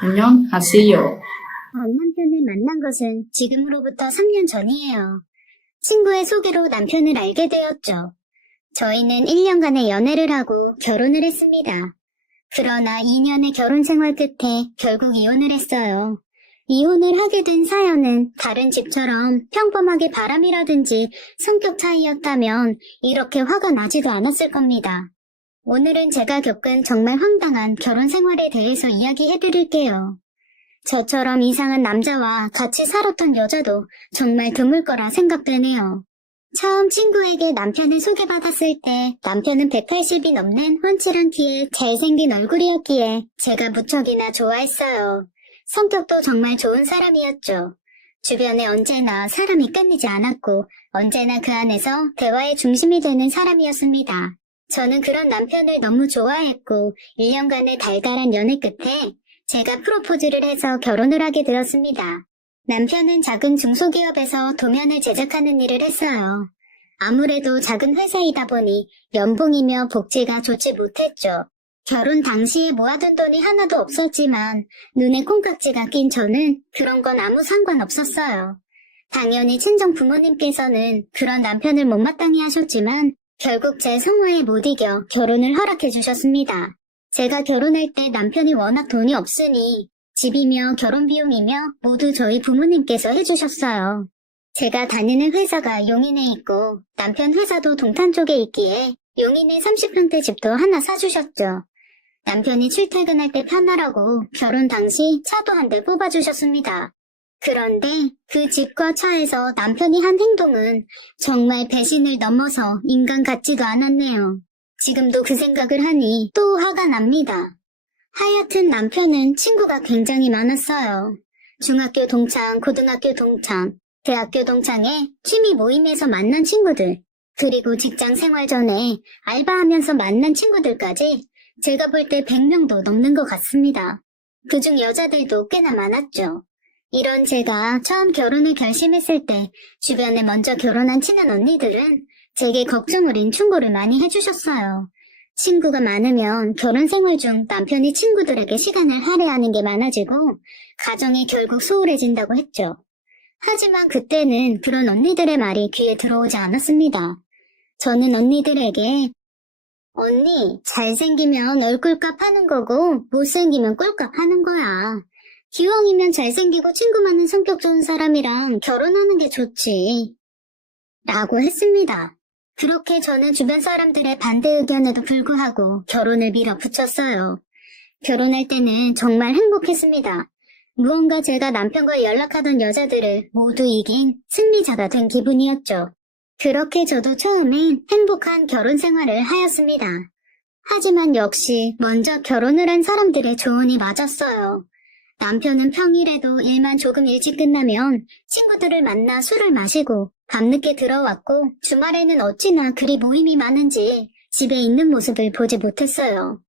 안녕하세요. 남편을 만난 것은 지금으로부터 3년 전이에요. 친구의 소개로 남편을 알게 되었죠. 저희는 1년간의 연애를 하고 결혼을 했습니다. 그러나 2년의 결혼 생활 끝에 결국 이혼을 했어요. 이혼을 하게 된 사연은 다른 집처럼 평범하게 바람이라든지 성격 차이였다면 이렇게 화가 나지도 않았을 겁니다. 오늘은 제가 겪은 정말 황당한 결혼 생활에 대해서 이야기해 드릴게요. 저처럼 이상한 남자와 같이 살았던 여자도 정말 드물 거라 생각되네요. 처음 친구에게 남편을 소개받았을 때 남편은 180이 넘는 훤칠한 키에 잘생긴 얼굴이었기에 제가 무척이나 좋아했어요. 성격도 정말 좋은 사람이었죠. 주변에 언제나 사람이 끊이지 않았고 언제나 그 안에서 대화의 중심이 되는 사람이었습니다. 저는 그런 남편을 너무 좋아했고 1년간의 달달한 연애 끝에 제가 프로포즈를 해서 결혼을 하게 되었습니다. 남편은 작은 중소기업에서 도면을 제작하는 일을 했어요. 아무래도 작은 회사이다 보니 연봉이며 복지가 좋지 못했죠. 결혼 당시에 모아둔 돈이 하나도 없었지만 눈에 콩깍지가 낀 저는 그런 건 아무 상관없었어요. 당연히 친정 부모님께서는 그런 남편을 못마땅해 하셨지만 결국 제 성화에 못 이겨 결혼을 허락해 주셨습니다. 제가 결혼할 때 남편이 워낙 돈이 없으니 집이며 결혼 비용이며 모두 저희 부모님께서 해주셨어요. 제가 다니는 회사가 용인에 있고 남편 회사도 동탄 쪽에 있기에 용인에 30평대 집도 하나 사주셨죠. 남편이 출퇴근할 때 편하라고 결혼 당시 차도 한 대 뽑아주셨습니다. 그런데 그 집과 차에서 남편이 한 행동은 정말 배신을 넘어서 인간 같지도 않았네요. 지금도 그 생각을 하니 또 화가 납니다. 하여튼 남편은 친구가 굉장히 많았어요. 중학교 동창, 고등학교 동창, 대학교 동창의 취미 모임에서 만난 친구들, 그리고 직장 생활 전에 알바하면서 만난 친구들까지 제가 볼 때 100명도 넘는 것 같습니다. 그중 여자들도 꽤나 많았죠. 이런 제가 처음 결혼을 결심했을 때 주변에 먼저 결혼한 친한 언니들은 제게 걱정 어린 충고를 많이 해주셨어요. 친구가 많으면 결혼 생활 중 남편이 친구들에게 시간을 할애하는 게 많아지고 가정이 결국 소홀해진다고 했죠. 하지만 그때는 그런 언니들의 말이 귀에 들어오지 않았습니다. 저는 언니들에게 언니, 잘생기면 얼굴값 하는 거고 못생기면 꼴값 하는 거야. 기왕이면 잘생기고 친구 많은 성격 좋은 사람이랑 결혼하는 게 좋지. 라고 했습니다. 그렇게 저는 주변 사람들의 반대 의견에도 불구하고 결혼을 밀어붙였어요. 결혼할 때는 정말 행복했습니다. 무언가 제가 남편과 연락하던 여자들을 모두 이긴 승리자가 된 기분이었죠. 그렇게 저도 처음엔 행복한 결혼 생활을 하였습니다. 하지만 역시 먼저 결혼을 한 사람들의 조언이 맞았어요. 남편은 평일에도 일만 조금 일찍 끝나면 친구들을 만나 술을 마시고 밤늦게 들어왔고 주말에는 어찌나 그리 모임이 많은지 집에 있는 모습을 보지 못했어요.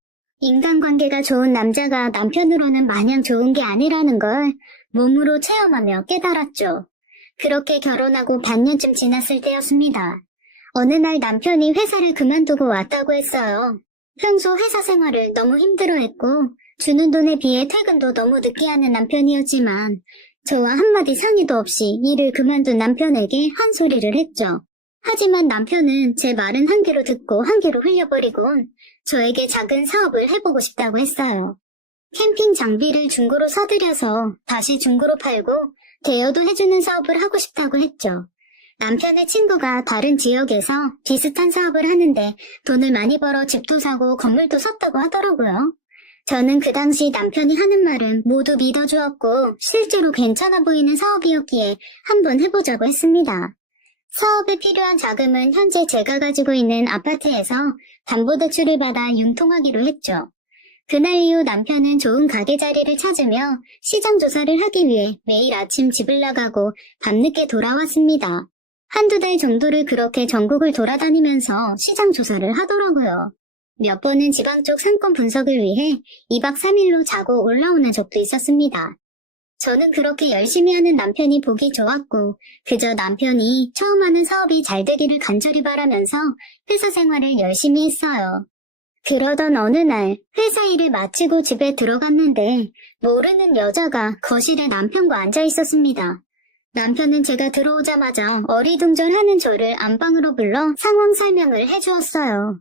인간관계가 좋은 남자가 남편으로는 마냥 좋은 게 아니라는 걸 몸으로 체험하며 깨달았죠. 그렇게 결혼하고 반년쯤 지났을 때였습니다. 어느 날 남편이 회사를 그만두고 왔다고 했어요. 평소 회사 생활을 너무 힘들어했고 주는 돈에 비해 퇴근도 너무 늦게 하는 남편이었지만 저와 한마디 상의도 없이 일을 그만둔 남편에게 한 소리를 했죠. 하지만 남편은 제 말은 한 귀로 듣고 한 귀로 흘려버리곤 저에게 작은 사업을 해보고 싶다고 했어요. 캠핑 장비를 중고로 사들여서 다시 중고로 팔고 대여도 해주는 사업을 하고 싶다고 했죠. 남편의 친구가 다른 지역에서 비슷한 사업을 하는데 돈을 많이 벌어 집도 사고 건물도 샀다고 하더라고요. 저는 그 당시 남편이 하는 말은 모두 믿어주었고 실제로 괜찮아 보이는 사업이었기에 한번 해보자고 했습니다. 사업에 필요한 자금은 현재 제가 가지고 있는 아파트에서 담보대출을 받아 융통하기로 했죠. 그날 이후 남편은 좋은 가게 자리를 찾으며 시장 조사를 하기 위해 매일 아침 집을 나가고 밤늦게 돌아왔습니다. 한두 달 정도를 그렇게 전국을 돌아다니면서 시장 조사를 하더라고요. 몇 번은 지방 쪽 상권 분석을 위해 2박 3일로 자고 올라오는 적도 있었습니다. 저는 그렇게 열심히 하는 남편이 보기 좋았고 그저 남편이 처음 하는 사업이 잘 되기를 간절히 바라면서 회사 생활을 열심히 했어요. 그러던 어느 날 회사 일을 마치고 집에 들어갔는데 모르는 여자가 거실에 남편과 앉아 있었습니다. 남편은 제가 들어오자마자 어리둥절하는 저를 안방으로 불러 상황 설명을 해주었어요.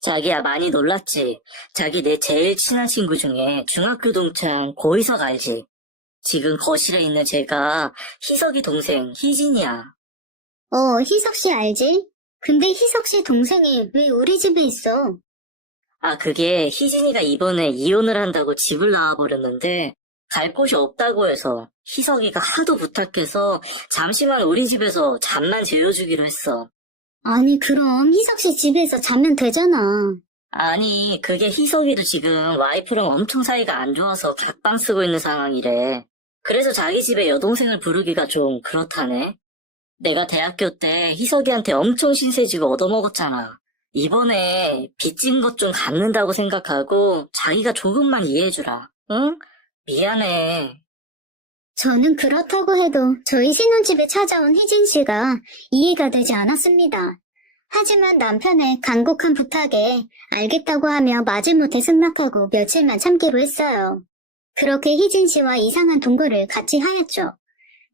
자기야, 많이 놀랐지? 자기 내 제일 친한 친구 중에 중학교 동창 고희석 알지? 지금 거실에 있는 쟤가 희석이 동생 희진이야. 희석 씨 알지? 근데 희석 씨 동생이 왜 우리 집에 있어? 아, 그게 희진이가 이번에 이혼을 한다고 집을 나와버렸는데 갈 곳이 없다고 해서 희석이가 하도 부탁해서 잠시만 우리 집에서 잠만 재워주기로 했어. 아니, 그럼 희석 씨 집에서 자면 되잖아. 아니, 그게 희석이도 지금 와이프랑 엄청 사이가 안 좋아서 각방 쓰고 있는 상황이래. 그래서 자기 집에 여동생을 부르기가 좀 그렇다네. 내가 대학교 때 희석이한테 엄청 신세지고 얻어먹었잖아. 이번에 빚진 것 좀 갚는다고 생각하고 자기가 조금만 이해해주라. 응? 미안해. 저는 그렇다고 해도 저희 신혼집에 찾아온 희진 씨가 이해가 되지 않았습니다. 하지만 남편의 간곡한 부탁에 알겠다고 하며 마지못해 승낙하고 며칠만 참기로 했어요. 그렇게 희진 씨와 이상한 동거를 같이 하였죠.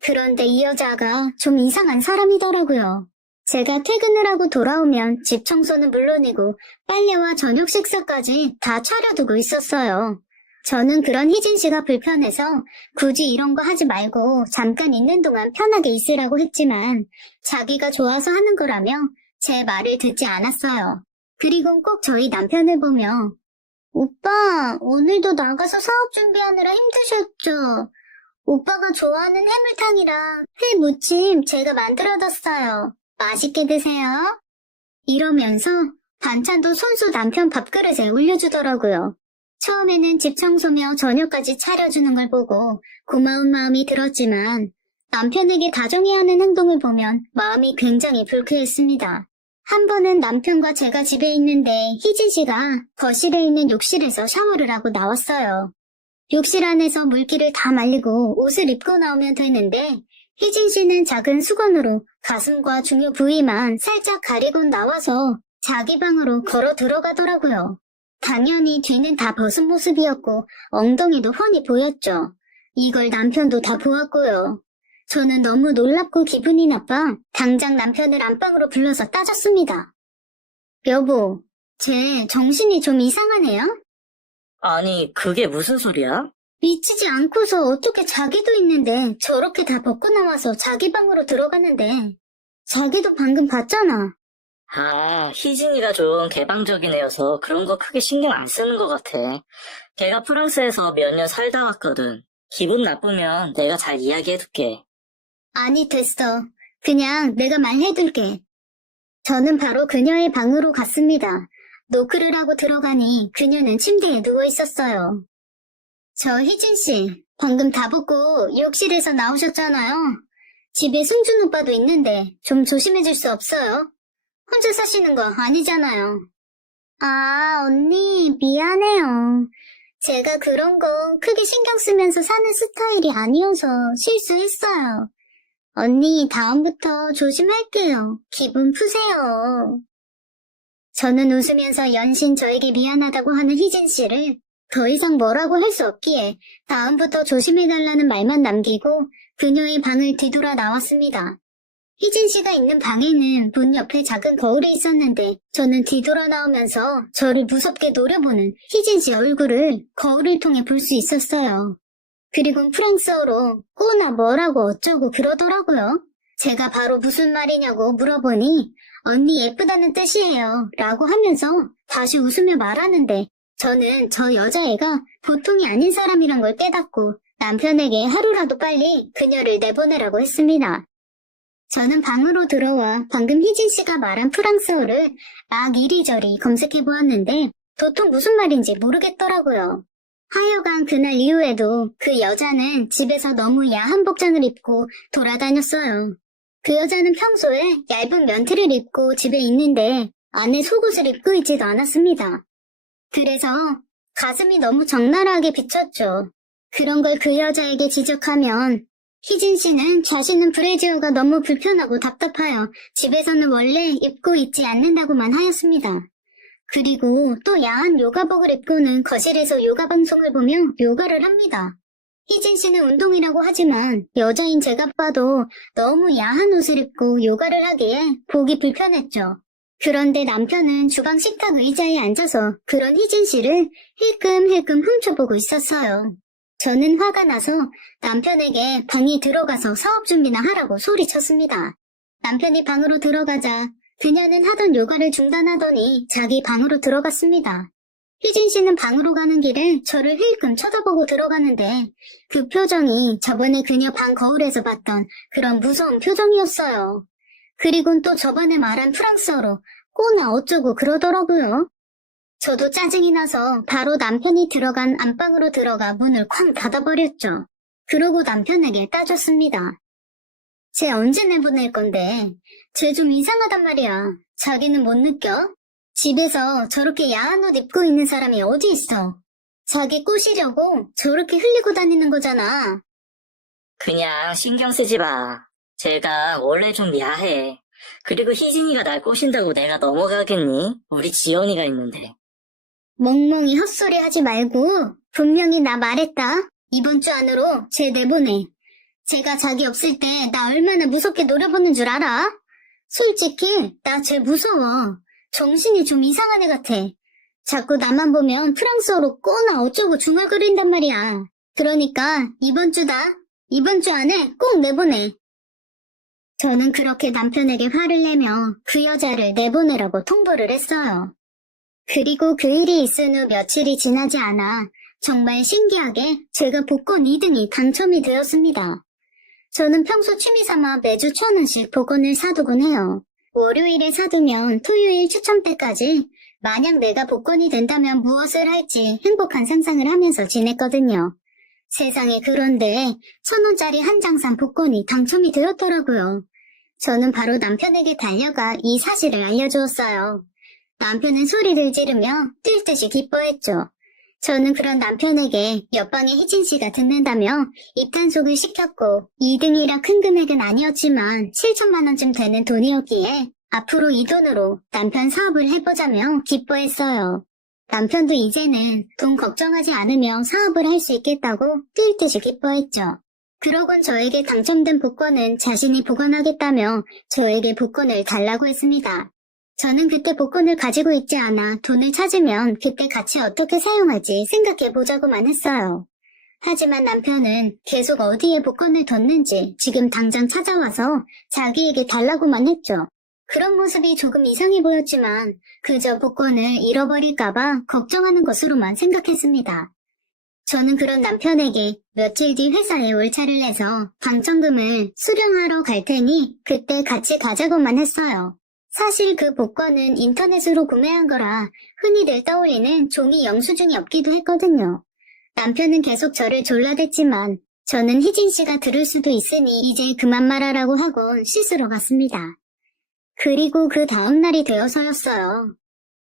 그런데 이 여자가 좀 이상한 사람이더라고요. 제가 퇴근을 하고 돌아오면 집 청소는 물론이고 빨래와 저녁 식사까지 다 차려두고 있었어요. 저는 그런 희진 씨가 불편해서 굳이 이런 거 하지 말고 잠깐 있는 동안 편하게 있으라고 했지만 자기가 좋아서 하는 거라며 제 말을 듣지 않았어요. 그리고 꼭 저희 남편을 보며 오빠, 오늘도 나가서 사업 준비하느라 힘드셨죠? 오빠가 좋아하는 해물탕이랑 회 무침 제가 만들어뒀어요. 맛있게 드세요. 이러면서 반찬도 손수 남편 밥그릇에 올려주더라고요. 처음에는 집 청소며 저녁까지 차려주는 걸 보고 고마운 마음이 들었지만 남편에게 다정해야 하는 행동을 보면 마음이 굉장히 불쾌했습니다. 한 번은 남편과 제가 집에 있는데 희진 씨가 거실에 있는 욕실에서 샤워를 하고 나왔어요. 욕실 안에서 물기를 다 말리고 옷을 입고 나오면 되는데 희진 씨는 작은 수건으로 가슴과 중요 부위만 살짝 가리고 나와서 자기 방으로 걸어 들어가더라고요. 당연히 뒤는 다 벗은 모습이었고 엉덩이도 훤히 보였죠. 이걸 남편도 다 보았고요. 저는 너무 놀랍고 기분이 나빠 당장 남편을 안방으로 불러서 따졌습니다. 여보, 쟤 정신이 좀 이상하네요? 아니, 그게 무슨 소리야? 미치지 않고서 어떻게 자기도 있는데 저렇게 다 벗고 나와서 자기 방으로 들어가는데 자기도 방금 봤잖아. 아, 희진이가 좀 개방적인 애여서 그런 거 크게 신경 안 쓰는 것 같아. 걔가 프랑스에서 몇 년 살다 왔거든. 기분 나쁘면 내가 잘 이야기해둘게. 아니, 됐어. 그냥 내가 말해둘게. 저는 바로 그녀의 방으로 갔습니다. 노크를 하고 들어가니 그녀는 침대에 누워 있었어요. 저 희진 씨, 방금 다 벗고 욕실에서 나오셨잖아요. 집에 승준 오빠도 있는데 좀 조심해줄 수 없어요? 혼자 사시는 거 아니잖아요. 아, 언니, 미안해요. 제가 그런 거 크게 신경 쓰면서 사는 스타일이 아니어서 실수했어요. 언니, 다음부터 조심할게요. 기분 푸세요. 저는 웃으면서 연신 저에게 미안하다고 하는 희진 씨를 더 이상 뭐라고 할 수 없기에 다음부터 조심해달라는 말만 남기고 그녀의 방을 뒤돌아 나왔습니다. 희진 씨가 있는 방에는 문 옆에 작은 거울이 있었는데 저는 뒤돌아 나오면서 저를 무섭게 노려보는 희진 씨 얼굴을 거울을 통해 볼 수 있었어요. 그리고 프랑스어로 꼬나 뭐라고 어쩌고 그러더라고요. 제가 바로 무슨 말이냐고 물어보니 언니 예쁘다는 뜻이에요 라고 하면서 다시 웃으며 말하는데 저는 저 여자애가 보통이 아닌 사람이란 걸 깨닫고 남편에게 하루라도 빨리 그녀를 내보내라고 했습니다. 저는 방으로 들어와 방금 희진 씨가 말한 프랑스어를 막 이리저리 검색해 보았는데 도통 무슨 말인지 모르겠더라고요. 하여간 그날 이후에도 그 여자는 집에서 너무 야한 복장을 입고 돌아다녔어요. 그 여자는 평소에 얇은 면티를 입고 집에 있는데 안에 속옷을 입고 있지도 않았습니다. 그래서 가슴이 너무 적나라하게 비쳤죠. 그런 걸 그 여자에게 지적하면 희진 씨는 자신은 브래지어가 너무 불편하고 답답하여 집에서는 원래 입고 있지 않는다고만 하였습니다. 그리고 또 야한 요가복을 입고는 거실에서 요가 방송을 보며 요가를 합니다. 희진 씨는 운동이라고 하지만 여자인 제가 봐도 너무 야한 옷을 입고 요가를 하기에 보기 불편했죠. 그런데 남편은 주방 식탁 의자에 앉아서 그런 희진 씨를 힐끔힐끔 훔쳐보고 있었어요. 저는 화가 나서 남편에게 방에 들어가서 사업 준비나 하라고 소리쳤습니다. 남편이 방으로 들어가자 그녀는 하던 요가를 중단하더니 자기 방으로 들어갔습니다. 희진 씨는 방으로 가는 길에 저를 힐끔 쳐다보고 들어가는데 그 표정이 저번에 그녀 방 거울에서 봤던 그런 무서운 표정이었어요. 그리곤 또 저번에 말한 프랑스어로 꼬나 어쩌고 그러더라고요. 저도 짜증이 나서 바로 남편이 들어간 안방으로 들어가 문을 쾅 닫아버렸죠. 그러고 남편에게 따졌습니다. 쟤 언제 내보낼 건데? 쟤 좀 이상하단 말이야. 자기는 못 느껴? 집에서 저렇게 야한 옷 입고 있는 사람이 어디 있어? 자기 꼬시려고 저렇게 흘리고 다니는 거잖아. 그냥 신경 쓰지 마. 제가 원래 좀 야해. 그리고 희진이가 날 꼬신다고 내가 넘어가겠니? 우리 지연이가 있는데. 멍멍이 헛소리 하지 말고 분명히 나 말했다. 이번 주 안으로 쟤 내보내. 제가 자기 없을 때 나 얼마나 무섭게 노려보는 줄 알아? 솔직히 나 쟤 무서워. 정신이 좀 이상한 애 같아. 자꾸 나만 보면 프랑스어로 꼬나 어쩌고 중얼거린단 말이야. 그러니까 이번 주다. 이번 주 안에 꼭 내보내. 저는 그렇게 남편에게 화를 내며 그 여자를 내보내라고 통보를 했어요. 그리고 그 일이 있은 후 며칠이 지나지 않아 정말 신기하게 제가 복권 2등이 당첨이 되었습니다. 저는 평소 취미삼아 매주 1,000원씩 복권을 사두곤 해요. 월요일에 사두면 토요일 추첨 때까지 만약 내가 복권이 된다면 무엇을 할지 행복한 상상을 하면서 지냈거든요. 세상에 그런데 1,000원짜리 한 장 산 복권이 당첨이 되었더라고요. 저는 바로 남편에게 달려가 이 사실을 알려주었어요. 남편은 소리를 지르며 뛸 듯이 기뻐했죠. 저는 그런 남편에게 옆방의 희진 씨가 듣는다며 입단속을 시켰고 2등이라 큰 금액은 아니었지만 7천만 원쯤 되는 돈이었기에 앞으로 이 돈으로 남편 사업을 해보자며 기뻐했어요. 남편도 이제는 돈 걱정하지 않으며 사업을 할 수 있겠다고 뛸 듯이 기뻐했죠. 그러곤 저에게 당첨된 복권은 자신이 보관하겠다며 저에게 복권을 달라고 했습니다. 저는 그때 복권을 가지고 있지 않아 돈을 찾으면 그때 같이 어떻게 사용할지 생각해보자고만 했어요. 하지만 남편은 계속 어디에 복권을 뒀는지 지금 당장 찾아와서 자기에게 달라고만 했죠. 그런 모습이 조금 이상해 보였지만 그저 복권을 잃어버릴까봐 걱정하는 것으로만 생각했습니다. 저는 그런 남편에게 며칠 뒤 회사에 월차를 내서 당첨금을 수령하러 갈 테니 그때 같이 가자고만 했어요. 사실 그 복권은 인터넷으로 구매한 거라 흔히들 떠올리는 종이 영수증이 없기도 했거든요. 남편은 계속 저를 졸라댔지만 저는 희진 씨가 들을 수도 있으니 이제 그만 말하라고 하고 씻으러 갔습니다. 그리고 그 다음 날이 되어서였어요.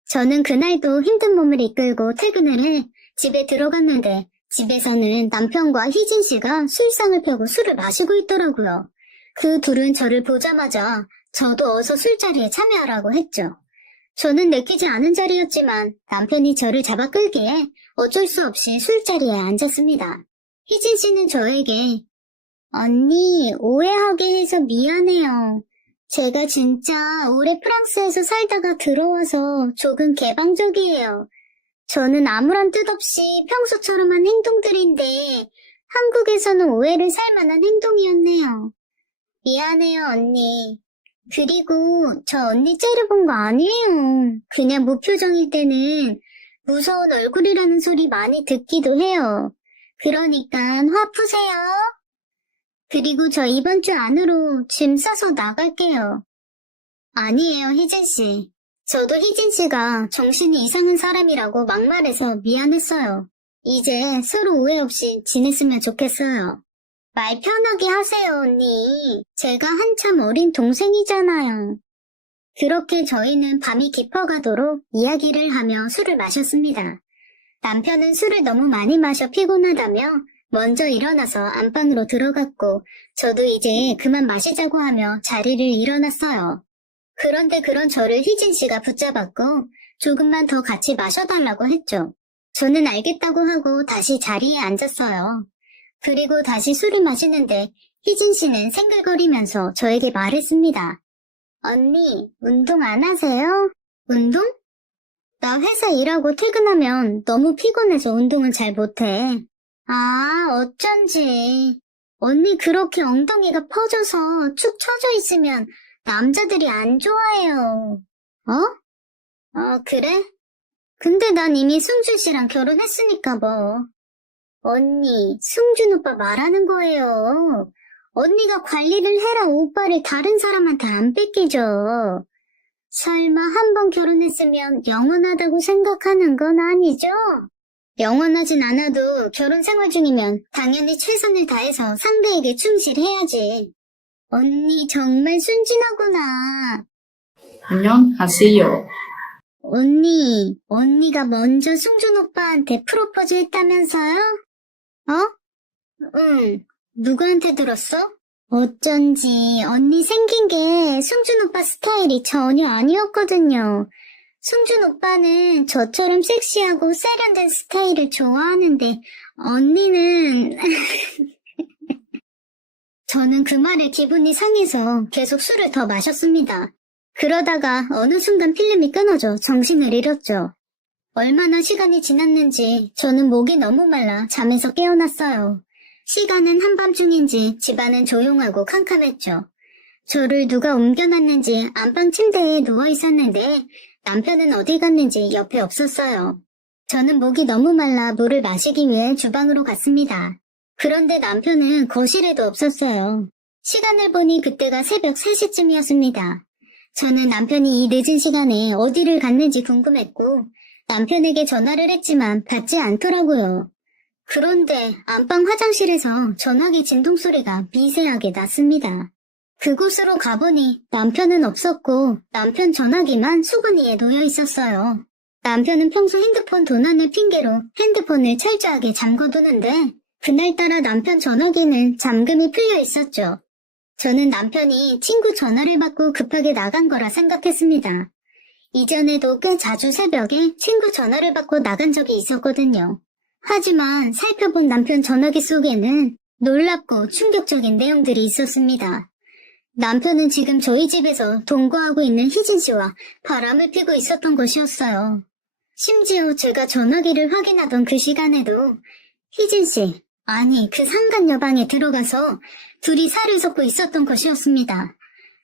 저는 그날도 힘든 몸을 이끌고 퇴근을 해 집에 들어갔는데 집에서는 남편과 희진 씨가 술상을 펴고 술을 마시고 있더라고요. 그 둘은 저를 보자마자 저도 어서 술자리에 참여하라고 했죠. 저는 내키지 않은 자리였지만 남편이 저를 잡아 끌기에 어쩔 수 없이 술자리에 앉았습니다. 희진 씨는 저에게 언니, 오해하게 해서 미안해요. 제가 진짜 오래 프랑스에서 살다가 들어와서 조금 개방적이에요. 저는 아무런 뜻 없이 평소처럼 한 행동들인데 한국에서는 오해를 살 만한 행동이었네요. 미안해요, 언니. 그리고 저 언니 째려본 거 아니에요. 그냥 무표정일 때는 무서운 얼굴이라는 소리 많이 듣기도 해요. 그러니까 화 푸세요. 그리고 저 이번 주 안으로 짐 싸서 나갈게요. 아니에요, 희진씨. 저도 희진씨가 정신이 이상한 사람이라고 막말해서 미안했어요. 이제 서로 오해 없이 지냈으면 좋겠어요. 말 편하게 하세요, 언니. 제가 한참 어린 동생이잖아요. 그렇게 저희는 밤이 깊어가도록 이야기를 하며 술을 마셨습니다. 남편은 술을 너무 많이 마셔 피곤하다며 먼저 일어나서 안방으로 들어갔고 저도 이제 그만 마시자고 하며 자리를 일어났어요. 그런데 그런 저를 희진 씨가 붙잡았고 조금만 더 같이 마셔달라고 했죠. 저는 알겠다고 하고 다시 자리에 앉았어요. 그리고 다시 술을 마시는데 희진 씨는 생글거리면서 저에게 말했습니다. 언니, 운동 안 하세요? 운동? 나 회사 일하고 퇴근하면 너무 피곤해서 운동은 잘 못해. 아, 어쩐지. 언니 그렇게 엉덩이가 퍼져서 축 처져 있으면 남자들이 안 좋아해요. 그래? 근데 난 이미 승준 씨랑 결혼했으니까 뭐. 언니, 승준 오빠 말하는 거예요. 언니가 관리를 해라 오빠를 다른 사람한테 안 뺏기죠. 설마 한 번 결혼했으면 영원하다고 생각하는 건 아니죠? 영원하진 않아도 결혼 생활 중이면 당연히 최선을 다해서 상대에게 충실해야지. 언니 정말 순진하구나. 안녕하세요. 언니가 먼저 승준 오빠한테 프로포즈 했다면서요? 응. 누구한테 들었어? 어쩐지 언니 생긴 게 승준 오빠 스타일이 전혀 아니었거든요. 승준 오빠는 저처럼 섹시하고 세련된 스타일을 좋아하는데 언니는... 저는 그 말에 기분이 상해서 계속 술을 더 마셨습니다. 그러다가 어느 순간 필름이 끊어져 정신을 잃었죠. 얼마나 시간이 지났는지 저는 목이 너무 말라 잠에서 깨어났어요. 시간은 한밤중인지 집안은 조용하고 캄캄했죠. 저를 누가 옮겨놨는지 안방 침대에 누워있었는데 남편은 어디 갔는지 옆에 없었어요. 저는 목이 너무 말라 물을 마시기 위해 주방으로 갔습니다. 그런데 남편은 거실에도 없었어요. 시간을 보니 그때가 새벽 3시쯤이었습니다. 저는 남편이 이 늦은 시간에 어디를 갔는지 궁금했고 남편에게 전화를 했지만 받지 않더라고요. 그런데 안방 화장실에서 전화기 진동 소리가 미세하게 났습니다. 그곳으로 가보니 남편은 없었고 남편 전화기만 수건위에 놓여 있었어요. 남편은 평소 핸드폰 도난을 핑계로 핸드폰을 철저하게 잠궈두는데 그날따라 남편 전화기는 잠금이 풀려 있었죠. 저는 남편이 친구 전화를 받고 급하게 나간 거라 생각했습니다. 이전에도 꽤 자주 새벽에 친구 전화를 받고 나간 적이 있었거든요. 하지만 살펴본 남편 전화기 속에는 놀랍고 충격적인 내용들이 있었습니다. 남편은 지금 저희 집에서 동거하고 있는 희진 씨와 바람을 피고 있었던 것이었어요. 심지어 제가 전화기를 확인하던 그 시간에도 희진 씨, 아니 그 상간녀 방에 들어가서 둘이 살을 섞고 있었던 것이었습니다.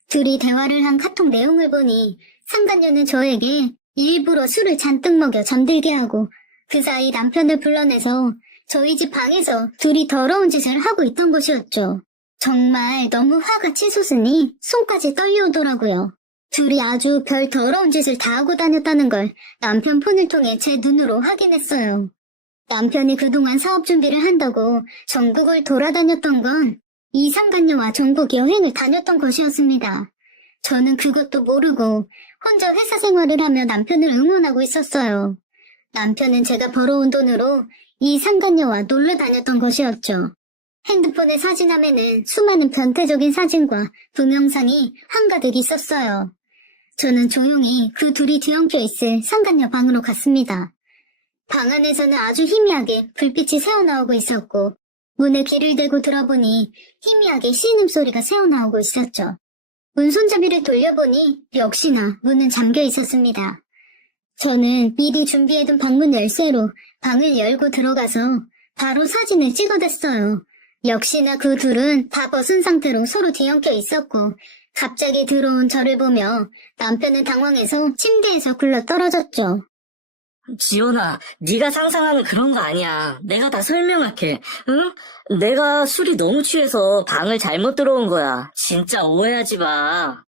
둘이 대화를 한 카톡 내용을 보니 상간녀는 저에게 일부러 술을 잔뜩 먹여 잠들게 하고 그 사이 남편을 불러내서 저희 집 방에서 둘이 더러운 짓을 하고 있던 것이었죠. 정말 너무 화가 치솟으니 손까지 떨려오더라고요. 둘이 아주 별 더러운 짓을 다 하고 다녔다는 걸 남편 폰을 통해 제 눈으로 확인했어요. 남편이 그동안 사업 준비를 한다고 전국을 돌아다녔던 건 이상간녀와 전국 여행을 다녔던 것이었습니다. 저는 그것도 모르고 혼자 회사 생활을 하며 남편을 응원하고 있었어요. 남편은 제가 벌어온 돈으로 이 상간녀와 놀러 다녔던 것이었죠. 핸드폰의 사진함에는 수많은 변태적인 사진과 동영상이 한가득 있었어요. 저는 조용히 그 둘이 뒤엉켜 있을 상간녀 방으로 갔습니다. 방 안에서는 아주 희미하게 불빛이 새어나오고 있었고 문에 귀를 대고 들어보니 희미하게 신음소리가 새어나오고 있었죠. 문 손잡이를 돌려보니 역시나 문은 잠겨 있었습니다. 저는 미리 준비해둔 방문 열쇠로 방을 열고 들어가서 바로 사진을 찍어댔어요. 역시나 그 둘은 다 벗은 상태로 서로 뒤엉켜 있었고 갑자기 들어온 저를 보며 남편은 당황해서 침대에서 굴러 떨어졌죠. 지연아, 네가 상상하는 그런 거 아니야. 내가 다 설명할게. 응? 내가 술이 너무 취해서 방을 잘못 들어온 거야. 진짜 오해하지 마.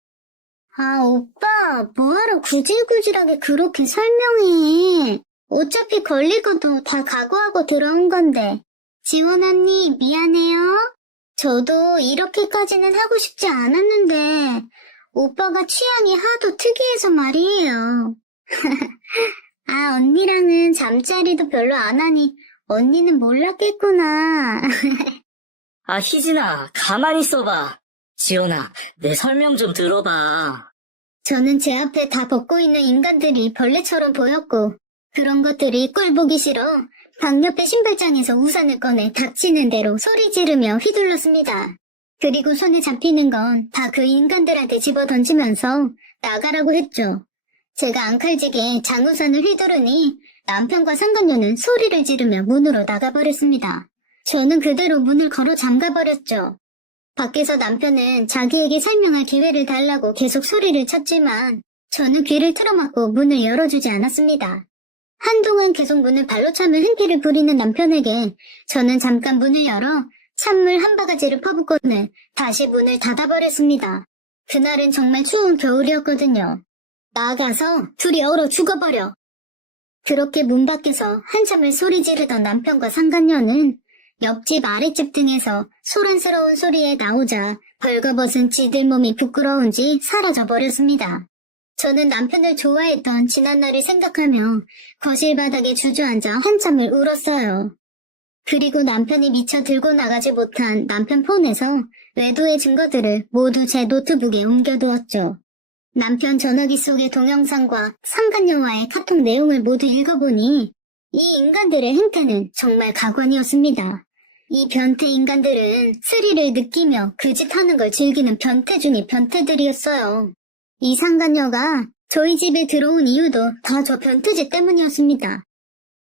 아, 오빠, 뭐하러 구질구질하게 그렇게 설명해. 어차피 걸리고도 다 각오하고 들어온 건데. 지원 언니, 미안해요. 저도 이렇게까지는 하고 싶지 않았는데, 오빠가 취향이 하도 특이해서 말이에요. 아, 언니랑은 잠자리도 별로 안 하니, 언니는 몰랐겠구나. 아, 희진아, 가만히 있어봐. 지연아, 내 설명 좀 들어봐. 저는 제 앞에 다 벗고 있는 인간들이 벌레처럼 보였고 그런 것들이 꼴 보기 싫어 방 옆에 신발장에서 우산을 꺼내 닥치는 대로 소리 지르며 휘둘렀습니다. 그리고 손에 잡히는 건 다 그 인간들한테 집어 던지면서 나가라고 했죠. 제가 앙칼지게 장우산을 휘두르니 남편과 상간녀는 소리를 지르며 문으로 나가버렸습니다. 저는 그대로 문을 걸어 잠가버렸죠. 밖에서 남편은 자기에게 설명할 기회를 달라고 계속 소리를 쳤지만 저는 귀를 틀어막고 문을 열어주지 않았습니다. 한동안 계속 문을 발로 차며 행패를 부리는 남편에게 저는 잠깐 문을 열어 찬물 한 바가지를 퍼붓고는 다시 문을 닫아버렸습니다. 그날은 정말 추운 겨울이었거든요. 나가서 둘이 얼어 죽어버려. 그렇게 문 밖에서 한참을 소리 지르던 남편과 상간녀는 옆집 아랫집 등에서 소란스러운 소리에 나오자 벌거벗은 지들 몸이 부끄러운지 사라져버렸습니다. 저는 남편을 좋아했던 지난날을 생각하며 거실 바닥에 주저앉아 한참을 울었어요. 그리고 남편이 미처 들고 나가지 못한 남편 폰에서 외도의 증거들을 모두 제 노트북에 옮겨두었죠. 남편 전화기 속의 동영상과 상간녀와의 카톡 내용을 모두 읽어보니 이 인간들의 행태는 정말 가관이었습니다. 이 변태 인간들은 스릴을 느끼며 그 짓 하는 걸 즐기는 변태 중의 변태들이었어요. 이 상간녀가 저희 집에 들어온 이유도 다 저 변태짓 때문이었습니다.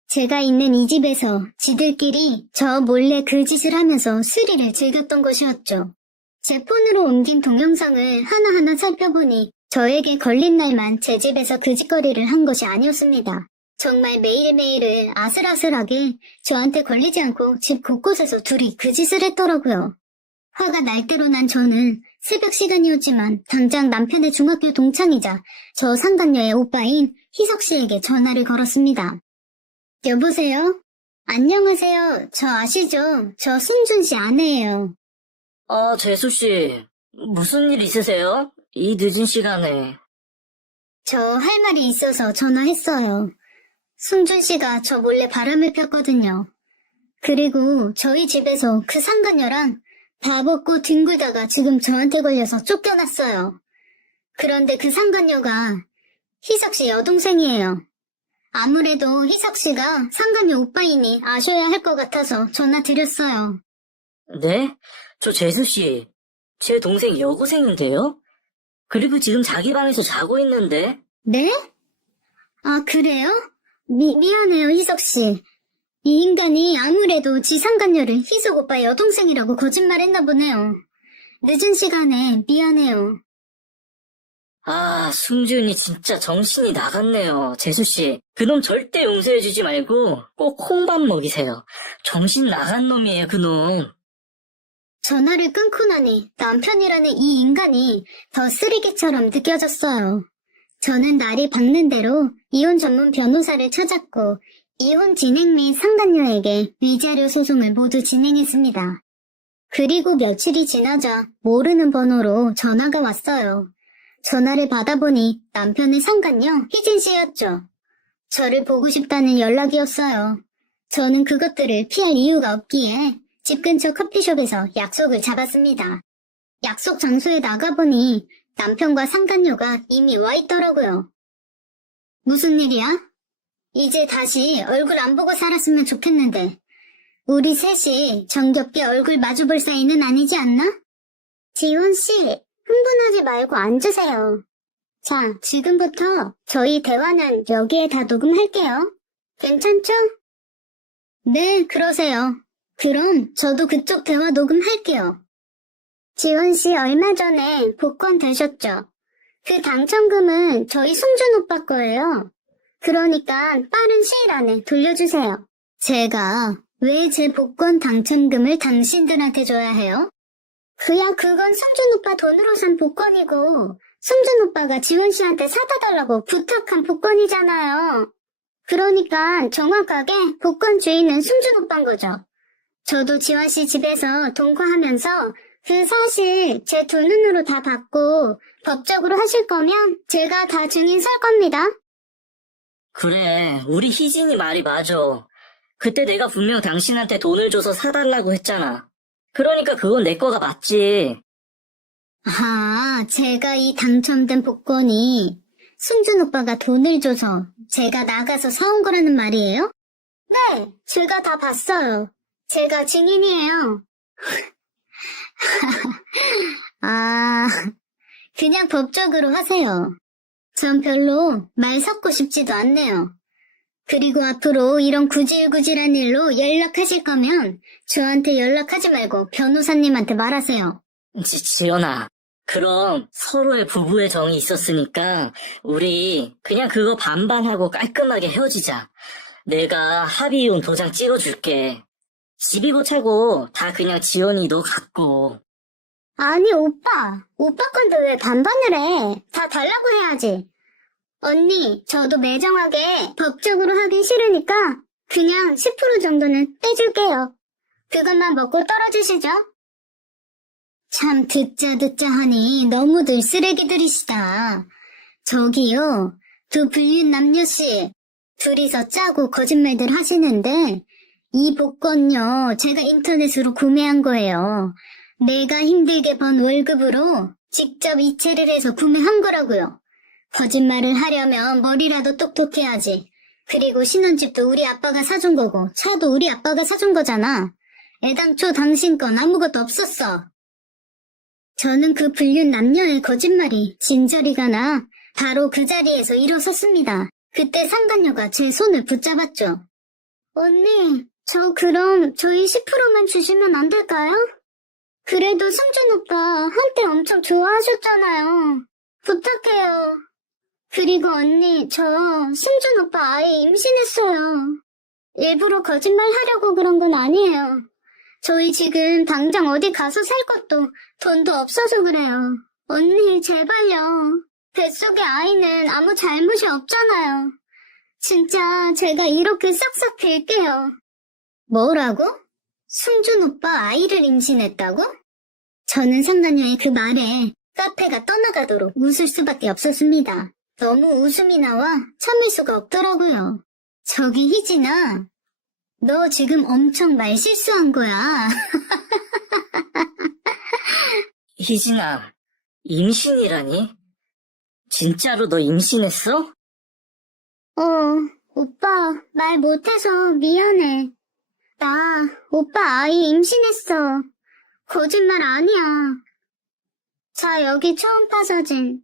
제가 있는 이 집에서 지들끼리 저 몰래 그 짓을 하면서 스릴을 즐겼던 것이었죠. 제 폰으로 옮긴 동영상을 하나하나 살펴보니 저에게 걸린 날만 제 집에서 그 짓거리를 한 것이 아니었습니다. 정말 매일매일을 아슬아슬하게 저한테 걸리지 않고 집 곳곳에서 둘이 그 짓을 했더라고요. 화가 날 대로 난 저는 새벽 시간이었지만 당장 남편의 중학교 동창이자 저 상간녀의 오빠인 희석 씨에게 전화를 걸었습니다. 여보세요? 안녕하세요. 저 아시죠? 저 승준 씨 아내예요. 재수씨, 무슨 일 있으세요? 이 늦은 시간에. 저 할 말이 있어서 전화했어요. 승준 씨가 저 몰래 바람을 폈거든요. 그리고 저희 집에서 그 상간녀랑 다 벗고 뒹굴다가 지금 저한테 걸려서 쫓겨났어요. 그런데 그 상간녀가 희석 씨 여동생이에요. 아무래도 희석 씨가 상간녀 오빠이니 아셔야 할 것 같아서 전화 드렸어요. 네? 저 재수씨, 제 동생 여고생인데요? 그리고 지금 자기 방에서 자고 있는데? 네? 아, 그래요? 미안해요, 희석 씨. 이 인간이 아무래도 지 상간녀를 희석 오빠 여동생이라고 거짓말했나 보네요. 늦은 시간에 미안해요. 승준이 진짜 정신이 나갔네요. 재수씨, 그놈 절대 용서해주지 말고 꼭 홍밥 먹이세요. 정신 나간 놈이에요, 그놈. 전화를 끊고 나니 남편이라는 이 인간이 더 쓰레기처럼 느껴졌어요. 저는 날이 밝는 대로 이혼 전문 변호사를 찾았고 이혼 진행 및 상간녀에게 위자료 소송을 모두 진행했습니다. 그리고 며칠이 지나자 모르는 번호로 전화가 왔어요. 전화를 받아보니 남편의 상간녀 희진 씨였죠. 저를 보고 싶다는 연락이었어요. 저는 그것들을 피할 이유가 없기에 집 근처 커피숍에서 약속을 잡았습니다. 약속 장소에 나가보니 남편과 상간녀가 이미 와 있더라고요. 무슨 일이야? 이제 다시 얼굴 안 보고 살았으면 좋겠는데 우리 셋이 정겹게 얼굴 마주볼 사이는 아니지 않나? 지원 씨, 흥분하지 말고 앉으세요. 자, 지금부터 저희 대화는 여기에 다 녹음할게요. 괜찮죠? 네, 그러세요. 그럼 저도 그쪽 대화 녹음할게요. 지원 씨 얼마 전에 복권 되셨죠? 그 당첨금은 저희 승준 오빠 거예요. 그러니까 빠른 시일 안에 돌려주세요. 제가 왜 제 복권 당첨금을 당신들한테 줘야 해요? 그냥 그건 승준 오빠 돈으로 산 복권이고 승준 오빠가 지원 씨한테 사다 달라고 부탁한 복권이잖아요. 그러니까 정확하게 복권 주인은 승준 오빠인 거죠. 저도 지원 씨 집에서 동거하면서 그 사실 제 두 눈으로 다 봤고 법적으로 하실 거면 제가 다 증인 설 겁니다. 그래, 우리 희진이 말이 맞아. 그때 내가 분명 당신한테 돈을 줘서 사달라고 했잖아. 그러니까 그건 내 거가 맞지. 아, 제가 이 당첨된 복권이 승준 오빠가 돈을 줘서 제가 나가서 사온 거라는 말이에요? 네, 제가 다 봤어요. 제가 증인이에요. 아, 그냥 법적으로 하세요. 전 별로 말 섞고 싶지도 않네요. 그리고 앞으로 이런 구질구질한 일로 연락하실 거면 저한테 연락하지 말고 변호사님한테 말하세요. 지연아, 그럼 서로의 부부의 정이 있었으니까 우리 그냥 그거 반반하고 깔끔하게 헤어지자. 내가 합의이혼 도장 찍어줄게. 집이고 차고 다 그냥 지연이 너 갖고. 아니, 오빠 건데 왜 반반을 해? 다 달라고 해야지. 언니, 저도 매정하게 법적으로 하기 싫으니까 그냥 10% 정도는 떼줄게요. 그것만 먹고 떨어지시죠? 참 듣자 하니 너무들 쓰레기들이시다. 저기요, 두 불륜 남녀씨, 둘이서 짜고 거짓말들 하시는데 이 복권요, 제가 인터넷으로 구매한 거예요. 내가 힘들게 번 월급으로 직접 이체를 해서 구매한 거라고요. 거짓말을 하려면 머리라도 똑똑해야지. 그리고 신혼집도 우리 아빠가 사준 거고 차도 우리 아빠가 사준 거잖아. 애당초 당신 건 아무것도 없었어. 저는 그 불륜 남녀의 거짓말이 진저리가 나 바로 그 자리에서 일어섰습니다. 그때 상간녀가 제 손을 붙잡았죠. 언니, 저 그럼 저희 10%만 주시면 안 될까요? 그래도 승준 오빠 한때 엄청 좋아하셨잖아요. 부탁해요. 그리고 언니, 저 승준 오빠 아예 임신했어요. 일부러 거짓말 하려고 그런 건 아니에요. 저희 지금 당장 어디 가서 살 것도 돈도 없어서 그래요. 언니, 제발요. 뱃속의 아이는 아무 잘못이 없잖아요. 진짜 제가 이렇게 싹싹 빌게요. 뭐라고? 승준 오빠 아이를 임신했다고? 저는 상간녀의 그 말에 카페가 떠나가도록 웃을 수밖에 없었습니다. 너무 웃음이 나와 참을 수가 없더라고요. 저기 희진아, 너 지금 엄청 말 실수한 거야. 희진아, 임신이라니? 진짜로 너 임신했어? 오빠 말 못해서 미안해. 나 오빠 아이 임신했어. 거짓말 아니야. 자, 여기 초음파 사진.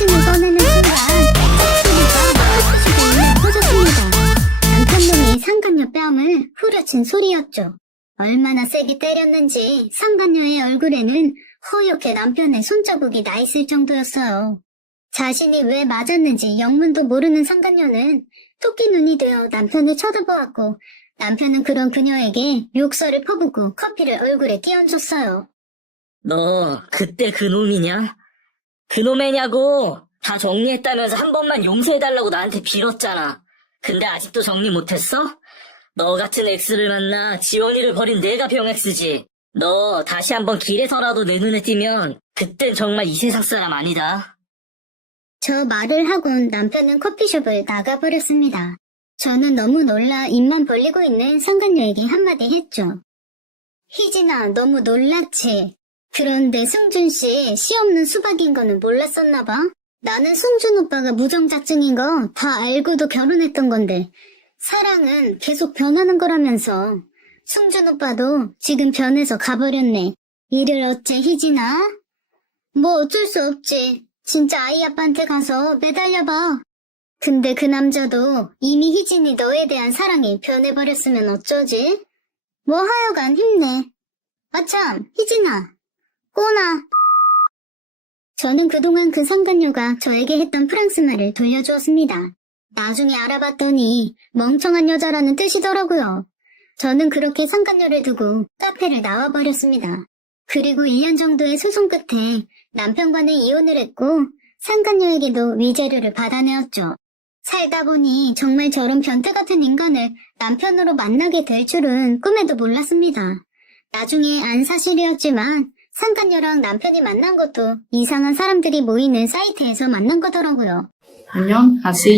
사진을 꺼내는 순간 소리가 터졌습니다. 남편놈이 상간녀 뺨을 후려친 소리였죠. 얼마나 세게 때렸는지 상간녀의 얼굴에는 허옇게 남편의 손자국이 나 있을 정도였어요. 자신이 왜 맞았는지 영문도 모르는 상간녀는 토끼 눈이 되어 남편을 쳐다보았고 남편은 그런 그녀에게 욕설을 퍼붓고 커피를 얼굴에 끼얹었어요. 너 그때 그 놈이냐? 그 놈애냐고! 다 정리했다면서 한 번만 용서해달라고 나한테 빌었잖아. 근데 아직도 정리 못했어? 너 같은 엑스를 만나 지원이를 버린 내가 병엑스지. 너 다시 한번 길에서라도 내 눈에 띄면 그땐 정말 이 세상 사람 아니다. 저 말을 하곤 남편은 커피숍을 나가버렸습니다. 저는 너무 놀라 입만 벌리고 있는 상간녀에게 한마디 했죠. 희진아, 너무 놀랐지? 그런데 승준씨 씨 없는 수박인 거는 몰랐었나 봐. 나는 승준 오빠가 무정자증인 거 다 알고도 결혼했던 건데 사랑은 계속 변하는 거라면서. 승준 오빠도 지금 변해서 가버렸네. 이를 어째 희진아? 뭐 어쩔 수 없지. 진짜 아이 아빠한테 가서 매달려봐. 근데 그 남자도 이미 희진이 너에 대한 사랑이 변해버렸으면 어쩌지? 뭐 하여간 힘내. 아참, 희진아. 꼬나. 저는 그동안 그 상간녀가 저에게 했던 프랑스말을 돌려주었습니다. 나중에 알아봤더니 멍청한 여자라는 뜻이더라고요. 저는 그렇게 상간녀를 두고 카페를 나와버렸습니다. 그리고 1년 정도의 소송 끝에 남편과는 이혼을 했고 상간녀에게도 위자료를 받아내었죠. 살다 보니 정말 저런 변태 같은 인간을 남편으로 만나게 될 줄은 꿈에도 몰랐습니다. 나중에 안 사실이었지만 상간녀랑 남편이 만난 것도 이상한 사람들이 모이는 사이트에서 만난 거더라고요. 안녕하세요.